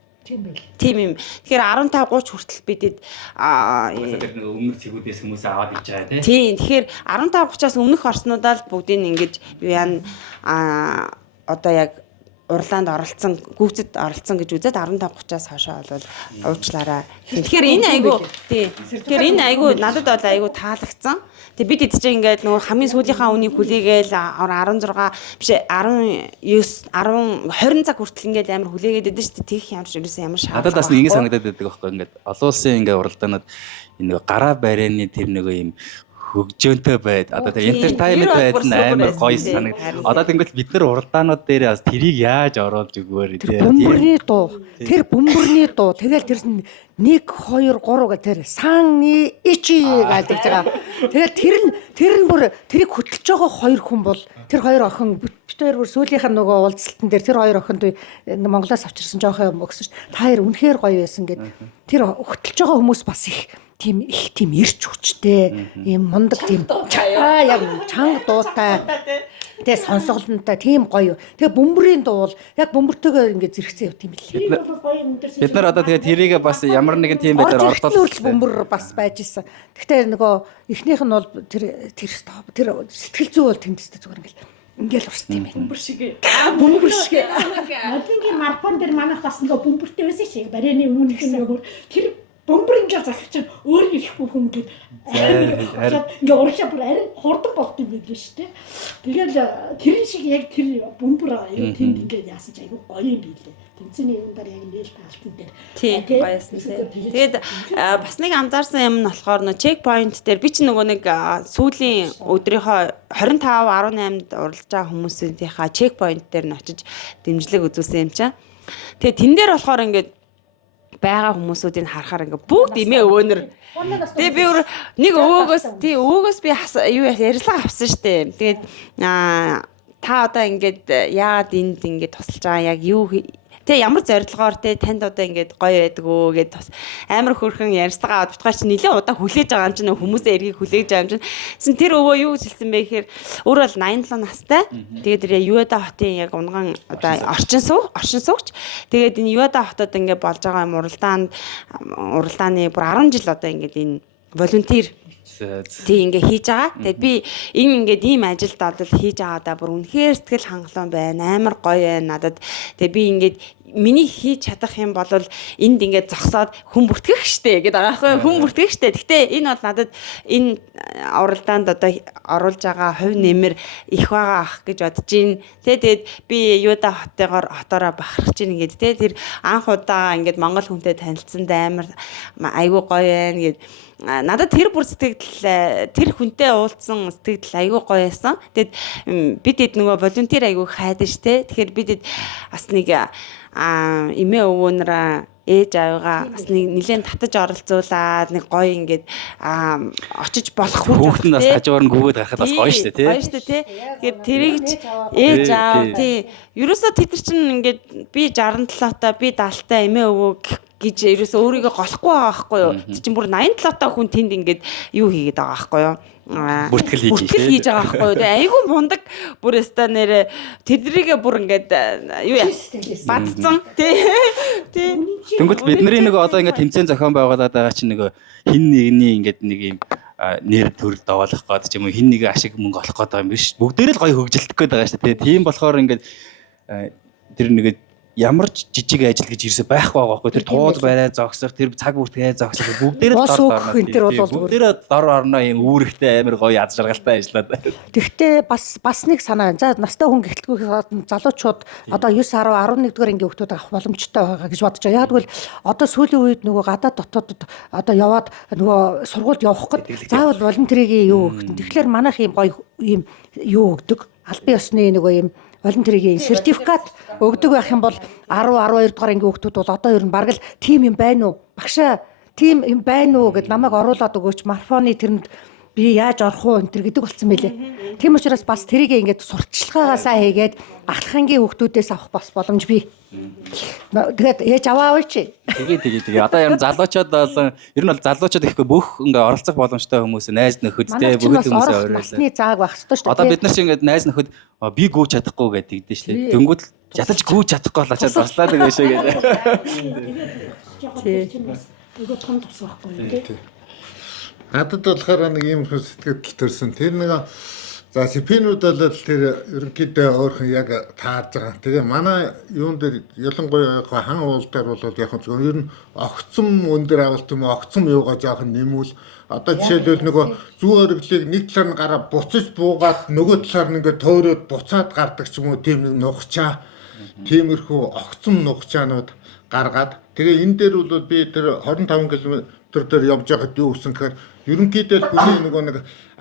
тийм юм. Тэгэхээр 15:30 хүртэл бидэд өмнөх цэгүүдээс хүмүүс аваад иж байгаа тийм. Тэгэхээр 15:30-аас өмнөх орснуудаа л бүгдийг ингэж юу яана одоо яг уралдаанд оролцсон, гүйцэд оролцсон гэж үзээд 15:30-аас хойшоо бол уучлаарай. Тэгэхээр энэ айгу тий. Тэгэхээр энэ айгу надад бол айгу таалагдсан. Тэгээ бид эд чинь ингээд нөгөө хамгийн сүүлийнхаа үнийг хүлээгээл 16 биш 19 20 цаг хүртэл ингээд амар хүлээгээд байдаг шүү дээ. Тэгэх ямар ч ерөөсөн ямар шаардлага. Надад бас нэг юм санагдаад байдаг байхгүй ингээд олон улсын ингээд уралдаанууд энэ нөгөө гараа барайны тэр нөгөө юм хөгжөөнтэй байд. Одоо тэр entertainment байд амар гоё санагд. Одоо тэгвэл бид нар уралдаанууд дээр бас тэрийг яаж оруулж өгөөр тэр бөмбөрний дуу. Тэр бөмбөрний дуу. Тэгэл тэр 1 2 3 гэх тэр саны ичи галдаж байгаа. Тэгэл тэр нь бүр тэрийг хөтлөж байгаа хоёр хүн бол тэр хоёр охин битээр бүр сүүлийнх нь нөгөө уулзалтан дээр тэр хоёр охинд Монголоос авчирсан жоохоо юм өгсөн ш. Та хоёр үнэхээр гоё байсан гэд тэр хөтлөж байгаа хүмүүс бас их тийм ирч хүчтэй ийм мундаг тийм яг чанга дуутай тэгээ сонсголонтой тийм гоё. Тэгээ бөмбөрийн дуу бол яг бөмбөртөөгөө ингэ зэрэгцээ явт юм билээ. Бид нар одоо тэгээ тэрийг бас ямар нэгэн тийм байдлаар оролдуулж бөмбөр бас байж исэн. Гэхдээ нөгөө эхнийх нь бол тэр сэтгэл зүй бол тэмдэлтэй зүгээр ингээл ингээл урсд юм байна. Бөмбөр шиг. Бөмбөр шиг. Одынгийн марафон дээр манайх бас нэг бөмбөртэй байсан шиг барины өмнөх нь нөгөө тэр бөмбөр ингээ захих чинь өөр их бүхэн ингээд ингээ урагшаа бүр арай хурдан болд юм байдаг шүү дээ. Тэгэл тэрэн шиг яг тэр бөмбөр аюу тэнд ингээ яасан ч аюу гоё юм билээ. Тэмцээний юм дээр яг нээлт алтан дээр. Тий, гоёсэн тий. Тэгээд бас нэг анзаарсан юм нь болохоор нөө чекпоинт дээр би чи нөгөө нэг сүүлийн өдрийнхөө 25-18-нд уралж байгаа хүмүүсийнхаа чекпоинт дээр нь очиж дэмжлэг үзүүлсэн юм чаа. Тэгээд тэн дээр болохоор ингээд байгаа хүмүүсүүдийг харахаар ингээ бүгд имээ өвөнөр. Тэгээ би нэг өвөөгөөс би юу ярилцлага авсан штэ. Тэгээд та одоо ингээд яагаад энд ингээд тусалж байгаа яг юу Тэ ямар зорилгоор те танд одоо ингээд гоё байдгүй гэд бас амар хөрхөн ярьцгаа аваад битгаар чи нэлээд удаа хүлээж байгаа юм чинь хүмүүсээ эргийг хүлээж байгаа юм чинь тэр өвөө юу гэж хэлсэн бэ гэхээр өөр бол 87 настай. Тэгээд тэр Юэда хотын яг унган одоо орчин суугч. Тэгээд энэ Юэда хотод ингээд болж байгаа юм уралдааны бүр 10 жил одоо ингээд энэ волонтер тий ингээ хийж байгаа. Тэгээд би энэ ингээд ийм ажилд бол хийж байгаадаа бүр үнэхээр сэтгэл хангалуун байна. Амар гоё байна надад. Тэгээд би ингээд миний хийж чадах юм бол энд ингээд зогсоод хүн бүртгэх штэ гэдэг байгаа байхгүй хүн бүртгэх штэ. Гэхдээ энэ бол надад энэ уралдаанд одоо оруулж байгаа хувь нэмэр их байгаа ах гэж бодож байна. Тэгээд би Юда хотоороо бахархаж байна гэдэг. Тэр анх удаа ингээд монгол хүнтэй танилцсанд амар айгүй гоё байна гэд. Надад тэр бүр сэтгэл тэр хүнтэй уулзсан сэтгэл айгүй гоё байсан. Тэгэд бид нөгөө волонтер айгүй хайдаг штэ. Тэгэхээр бид бас нэг эмээ өвөөнрөө ээж аваагаа бас нэг нэлээд татаж оролцуулаад нэг гоё ингээд очиж болох хүүхэд нь бас хажуугаар нь гүгээд гарахад бас гоё штэ тий. Гоё штэ тий. Тэгэхээр тэрийг ээж аав тий. Ерөөсөө тэд нар чинь ингээд би 67-таа би 70-таа эмээ өвөө гэж ерөөсөө өөрийгөө голохгүй байгаа байхгүй юу. Тэг чинь бүр 87-таа хүн тэнд ингээд юу хийгээд байгаа байхгүй юу. Бүртгэл хийж байгаа байхгүй юу. Тэгээ айгүй мундаг бүр өста нэрэ тэдрийгээ бүр ингээд юу яа бадцсан тий. Тэнгүүт бидний нэг одоо ингээд тэмцээн зохион байгуулад байгаа чинь нэг хин нэгний ингээд нэг юм нэр төрөл доолох гээд ч юм уу хин нэг ашиг мөнгө олох гээд байгаа юм биш. Бүгдээр л гоё хөгжилдөх гээд байгаа шүү дээ. Тийм болохоор ингээд тэр нэг ямар ч жижиг ажил гэж ирсэ байхгүй байгаа байхгүй тэр тууз барай зогсох тэр цаг бүртгээ зогсох бүгдээр бүгдээр дор орно юм үүрэгтэй амар гоё яд жаргалтай ажиллаад. Тэгвэл бас нэг санаа. За настай хүн гэлтгүүх залуучууд одоо 9 10 11 дугаар ангийн хүүхдүүд авах боломжтой байгаа гэж бодож байгаа. Яг тэгвэл одоо сүүлийн үед нөгөө гадаад дотоодод одоо яваад нөгөө сургуульд явах гээд заавал волонтерийн юу өгөх. Тэгэхээр манайх юм гоё юм юу өгдөг. Албан ёсны нөгөө юм волонтерийн сертификат өгдөг байх юм бол 10 12 дугаар ангийн хүүхдүүд бол одоо ер нь бараг л тим юм байна уу? Багшаа тим юм байна уу гэд намайг оруулаад өгөөч марафоны тэрэнд би яаж орох уу энэ гэдэг болсон байлээ. Тийм учраас бас тэрийг ингээд сурталчилгаагаасаа хийгээд ахлахангийн хүүхдүүдээс авах бас боломж бий. Тэгээд яаж аваа вэ чи? Тэгээ. Одоо ер нь залуучууд болон ер нь бол залуучууд ихгүй бүх ингээ оролцох боломжтой хүмүүс найз нөхөдтэй бүгд хүмүүсээ орох насны зааг байх ёстой шүү дээ. Одоо бид нар чи ингээ найз нөхөд би гүйж чадахгүй гэдэг дээ шлээ. Дөнгөд ядаж гүйж чадахгүй бол ачаад барслаад байгаа шээ гэдэг. Тий. Нөгөө том тус байхгүй тий. Надад болохоор нэг юм сэтгэл төрсөн. Тэр нэг за сипинууд бол тэр ерөнхийдөө өөрхөн яг таарж байгаа. Тэгээ манай юун дээр ялангуяа хан уул дээр бол яг зөв ер нь огцом өндөр авалт юм огцом юугаа жоохон нэмүүл. Одоо жишээлбэл нөгөө зүү ориглыг нэг талаар нь гараа буцаж буугаад нөгөө талаар нь ингээд төөрөөд буцаад гардаг ч юм уу тийм нэг нухчаа. Тиймэрхүү огцом нухчаанууд гаргаад тэгээ энэ дээр бол би тэр 25 км дээр явж байгаад юу гэсэн гэхээр ерөнхийдөө хүний нөгөө нэг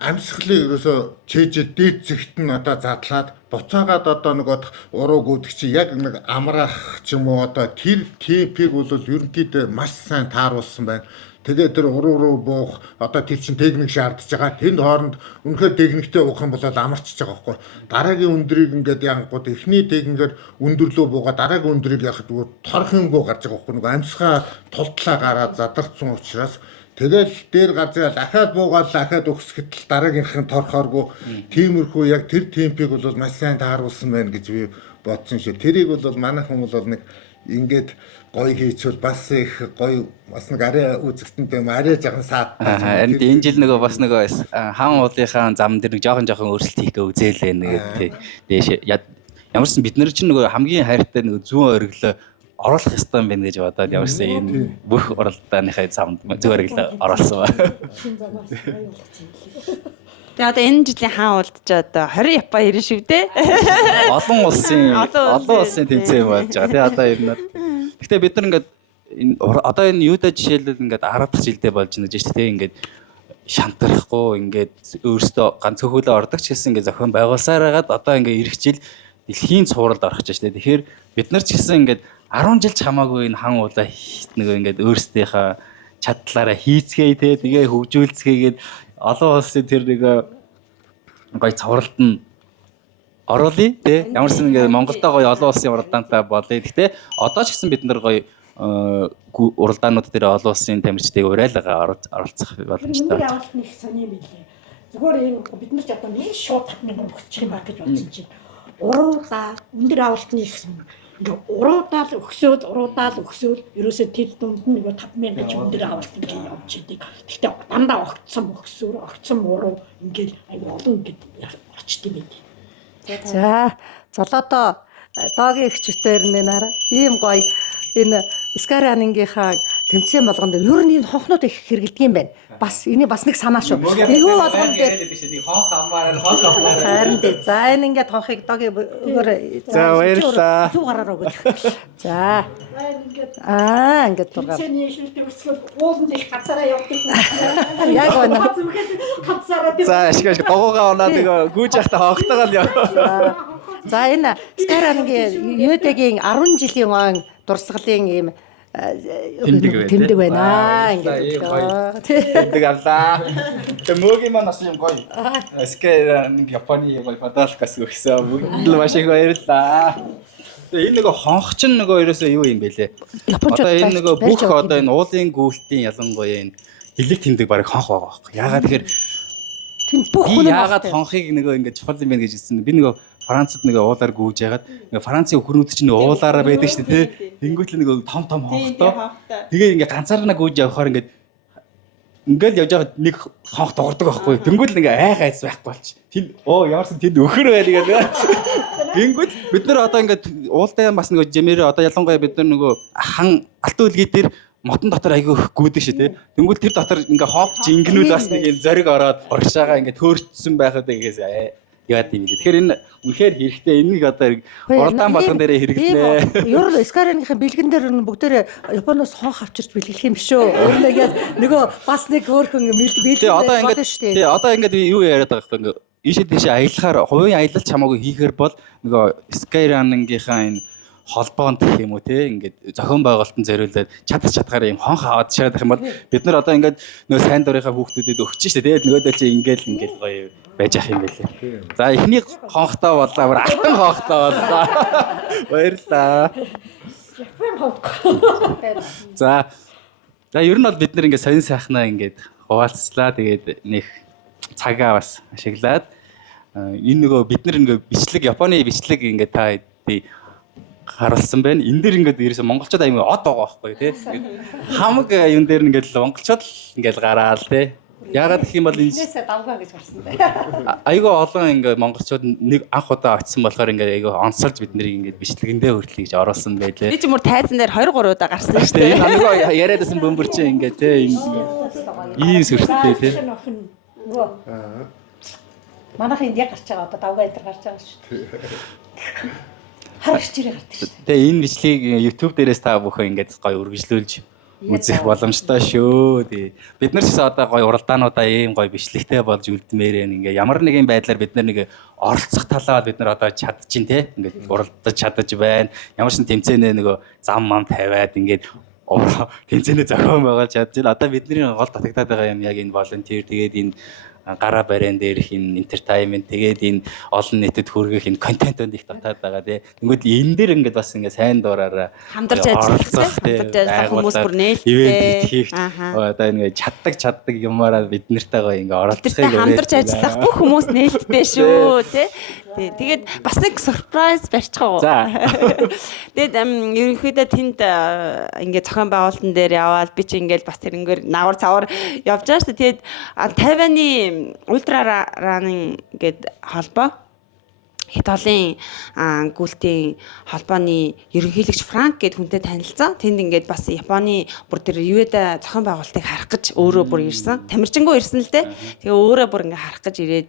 амьсгалыг ерөөсөө чэжээ дээд зэгт нь одоо задлаад буцаагаад одоо нөгөө уруу гүдэг чи яг нэг амраах ч юм уу одоо тэр типийг бол ерөнхийдөө маш сайн тааруулсан байна. Тэгээ тэр уруу руу буух одоо тэр чин техник шаардж байгаа. Тэнд хооронд үнэхээр техниктэй уух юм бол амарчж байгаа байхгүй. Дараагийн өндрийг ингээд янгууд эхний техникээр өндөрлөө буугаа дараагийн өндрийг яхад торох юмгүй гарч байгаа байхгүй. Нөгөө амьсгаа тултлаа гараад задарсан учраас тэгэл дээр гарч байгаа дахиад буугаад дахиад өгсөхэд л дараагийнх нь торхооргүй. Тиймэрхүү яг тэр темпийг бол маш сайн тааруулсан байна гэж би бодсон шүү. Тэрийг бол манайхан бол нэг ингээд гоё хийчихвэл бас их гоё бас нэг арай үзэгтэнтэй арай жаахан саад. Харин энэ жил нөгөө бас нөгөө хаан уулынхаа зам дээр нэг жоохон өөрчлөлт хийх гээ үзээлээ нэг дээш ямарсан бид нар чинь нөгөө хамгийн хайртай нөгөө зүүн ориглоо оруулах ёстой юм байна гэж бодоод ямарсан энэ бүх уралдааныхаа замд зүүн ориглоо оруулсан ба. Тэгээ одоо энэ жилийн хаан уулд ч одоо 20 Япон ирнэ шүү дээ. Олон улсын тэмцээн болж байгаа. Тэгээ одоо энэ гэхдээ бид нар ингээд одоо энэ юудаа жишээлбэл ингээд 10 дахь жилдээ болж байна гэж тийм ингээд шантарахгүй ингээд өөрөөсөө ганц хөхөлөө ордог ч гэсэн ингээд зохион байгуулсаар хагаад одоо ингээд ирэх жил дэлхийн цувралд орох гэж байна. Тэгэхээр бид нар ч гэсэн ингээд 10 жил ч хамаагүй энэ хаан уулаа нөгөө ингээд өөрсдийнхээ чадлаараа хийцгээе те тэгээ хөгжүүлцгээгээд олон улсын тэр нэг гоё цувралд нь оруулъя те ямарсан ингээд Монголдоо гоё олон улсын уралдаантай болъё. Гэхдээ одоо ч гэсэн бид нар гоё уралдаанууд дээр олон улсын тамирчдыг урайлага оролцох боломжтой. Өндөр авалтны их сони юм билээ. Зүгээр ийм бид нар ч одоо нэг шууд татмын өгчих юм баг гэж бодсон чинь уруудаа өндөр авалтны их сони уруудаал өгсөөл ерөөсөө тэр дунд нь нэг 5,000 гэж өндөр авалт ингээд явж идэг. Гэхдээ дандаа огцсон уруу ингээд аюу олон ингээд очдөг юм байна. За золоодоо доогийн ихчтэй ирнэ нараа. Ийм гоё энэ Скарианingийнхаа тэмцээн болгонд ер нь энэ хонхнууд их хэрэгэлдэг юм байна. Бас энийг бас нэг санаа шүү. Эйгүү болгонд нэг хонх амаар харин дээ. За энэ ингээд хонхыг доогийн өгөр. За баярлалаа. Зүг гараар өгөх. За. Ингээд дургаар. Тэмцээний шилдэг өсгөл ууланд их ганцаараа явдаг. Яг байна. Ганцаараа За ашигаш гогоогоо унаад нэг гүйж явахта хонхтойгоо л яа. За энэ Скарианингийн Юдэгийн 10 жилийн он дурсгалын ийм тэмдэг байна. Ингээд тэмдэг авлаа. Тэ мөгийн маань бас юм гоё. Скарианинг Японы гоё подаркас өгсөн. Бүгд л маш их баярлалаа. Тэгээ энэ нөгөө хонх ч нөгөө ерөөсөө юу юм бэ лээ. Одоо энэ нөгөө бүх одоо энэ уулын гүйлтийн ялангуяа энэ хилэг тэмдэг барыг хонх байгаа байхгүй. Яагаад тэгэхээр тэнд бүх хүн яагаад хонхыг нөгөө ингэж чухал юм бэ гэж хэлсэн. Би нөгөө Францад нөгөө уулаар гүйж яагаад нөгөө Францын өхрүүд чинь нөгөө уулаараа байдаг шүү дээ тий. Тэнгүүт л нөгөө том хонхтой. Тэгээ ингээ ганцаараа гүйж явахаар ингээл явж байгаа нэг хонх дуурдаг байхгүй. Тэнгүүт л ингээ айц байхгүй болч. Тэнд ямарсан тэнд өхөр байл гэдэг. Тэнгүүт бид нар одоо ингээ уулдаа бас нөгөө жимээр одоо ялангуяа бид нар нөгөө хан алтан үлгий дээр мотон дотор айгүй гүйдэг шүү тий. Тэнгүүл тэр дотор ингээ хонх жингнүүд бас нэг юм зориг ороод оршаага ингээ төөрчсөн байхад ингээс яад юм. Тэгэхээр энэ үнэхээр хэрэгтэй. Энийг одоо уралдаан болгон дээрээ хэрэглэнэ. Ер нь Скарианingхийн бэлгэн дээр бүгдээрээ Японоос хонх авчирч бэлгэлэх юм шүү. Өөрөө нөгөө бас нэг өөрхөн бэлгэн одоо ингээд тий одоо ингээд юу яриад байгаа хэрэг ингээ ийшээ тийшээ аялахаар хувийн аялал чамаагүй хийхээр бол нөгөө Skyrunning-ийнхаа энэ холбоонд гэх юм уу те ингээд зохион байгуулалтанд зориулаад чадхаар юм хонх аваад шаад байх юм бол бид нар одоо ингээд нөө сайн дурынхаа хүүхдүүдэд өгч штэ тэгээд нөгөөдөө чи ингээл гоё байж ах юм байлээ. За эхний хонхтой боллоо бүр алтан хонхтой боллоо. Баярлалаа. За ер нь бол бид нар ингээд сонин сайхнаа ингээд хуваалцлаа тэгээд нэг цагаа бас ашиглаад энэ нөгөө бид нар ингээд бичлэг Японы бичлэг ингээд та харуулсан байна. Энэ дээр ингээд ерөөсө монголчууд аймаг од байгаа байхгүй тий. Хамаг юм дээр ингээд монголчууд л ингээд гараал тий. Яагаад гэх юм бол энэсээ давгаа гэж гарсан байна. Айгүй олон ингээд монголчууд нэг анх удаа очисон болохоор ингээд айгүй онцолж бид нарыг ингээд бичлэгэндээ хүртэл гэж оруулсан байлээ. Би ч мөр тайзан дээр 2 3 удаа гарсан шүү дээ. дээ. Намайг яриадсан бөмбөр чинь ингээд тий ийм сүртэй тий. Манайх энд яг гарч байгаа одоо давгаа энэ гарч байгаа шүү дээ. Харагч ирээ гардаг шүү дээ. Тэгээ энэ бичлэгийг YouTube дээрээс та бүхэн ингээд гоё үргэлжлүүлж үзэх боломжтой шүү. Тэгээ бид нар ч одоо гоё уралдаануудаа ийм гоё бичлэгтэй болж үлдмээр ингээ ямар нэгэн байдлаар бид нар нэг оролцох талаа бид нар одоо чадчих те ингээд уралдаж чадаж байна. Ямар ч тэмцээнэ нөгөө зам мам тавиад ингээд тэмцээнэ зохион байгуулж чадж байна. Одоо бидний гол татагдаад байгаа юм яг энэ волонтер тэгээд энэ гараа бариан дээрх энэ entertainment тэгээд энэ олон нийтэд хүргэх энэ контентууд их татаад байгаа тий. Тэнгүүд энэ дээр ингээд бас ингээд сайн дуураараа хамдарч ажиллах хүмүүс бүр нээлттэй одоо ингээд чаддаг юмараа бид нартайгаа ингээд оролцохыг хамдарч ажиллах бүх хүмүүс нээлттэй шүү тий. Тэгээд бас нэг surprise барьчихав. Тэгээд ерөнхийдөө тэнд ингээд зохион байгуулалтан дээр яваад би чи ингээд бас тэр ингээд нагвар цавар явж байгаа шүү. Тэгээд Тайваны ультра ранын гээд холбоо Хэд олон гүйлтийн холбооны ерөнхийлөгч Франк гэд хүнтэй танилцсан. Тэнд ингээд бас Японы бүр тэр юуэда зохион байгуулалтыг харах гэж өөрөө бүр ирсэн. Тамирчингуу ирсэн л дээ. Тэгээ өөрөө бүр ингээд харах гэж ирээд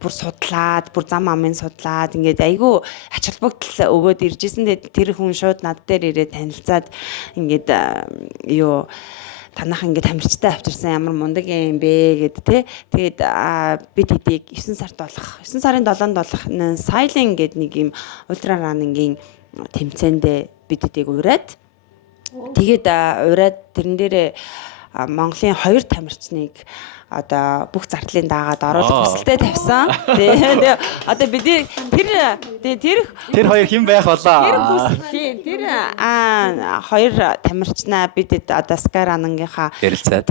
бүр судлаад, бүр зам амын судлаад ингээд айгүй ач холбогдол өгөөд ирж исэн. Тэр хүн шууд над дээр ирээд танилцаад ингээд юу танах ингээд тамирчтай авчирсан ямар мундаг юм бэ гэд тэ. Тэгээд бид хэдийг 9 сарын 7-нд болох Silent гэд нэг юм ультра ранингийн тэмцээндээ бид хэдийг ураад. Тэгээд ураад тэрэн дээрээ Монголын 2 тамирчныг одоо бүх зардлын дагаад оруулах хүсэлтэд тавьсан. Тэгээ одоо бид тэр хоёр хэн байх болоо? Тэр 2 тамирчнаа бидэд одоо Skyranangийнхаа ярилцаад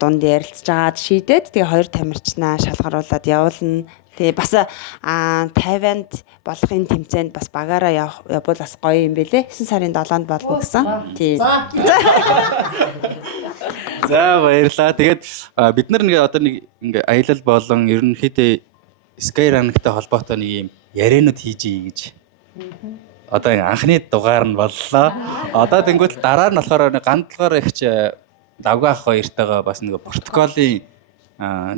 дунд ярилцж агаад шийдээд тэгээ 2 тамирчнаа шалгаруулад явуулна. Тэгээ бас Тайванд болох энэ тэмцээнд бас багаараа явбал бас гоё юм бэлээ. 9 сарын 7-нд болно гэсэн. Тий. За баярлаа. Тэгээд бид нар одоо нэг ингээ аялал болон ерөнхийдөө Skyrank-тай холбоотой нэг юм яриануд хийж ий гэж. Одоо анхны дугаар нь боллоо. Одоо тэнгуэл дараа нь болохоор гандлахаар ихч давга ах хоёртойгоо бас нэг протоколын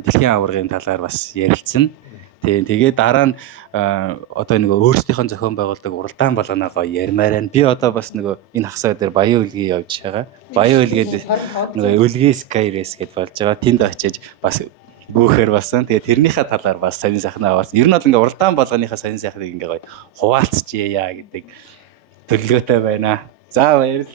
дэлхийн аваргын талаар бас ярилцсан. Тэгээд дараа нь одоо нэг өөрсдийнхөө зохион байгуулдаг уралдаан болгоно гоё ярмаар байна. Би одоо бас нэг энэ хагасаа дээр баян үлгий явж байгаа. Баян үлгээд нэг үлгий Sky Race гэдээ болж байгаа. Тэнд очиж бас гүүхээр басан. Тэгээд тэрнийхээ талаар бас сонин сайхан аваад. Ер нь бол ингээ уралдаан болгоныхаа сонин сайхныг ингээ гоё хуваалцчихъя гэдэг төлөвлөгөөтэй байна. За баярлалаа.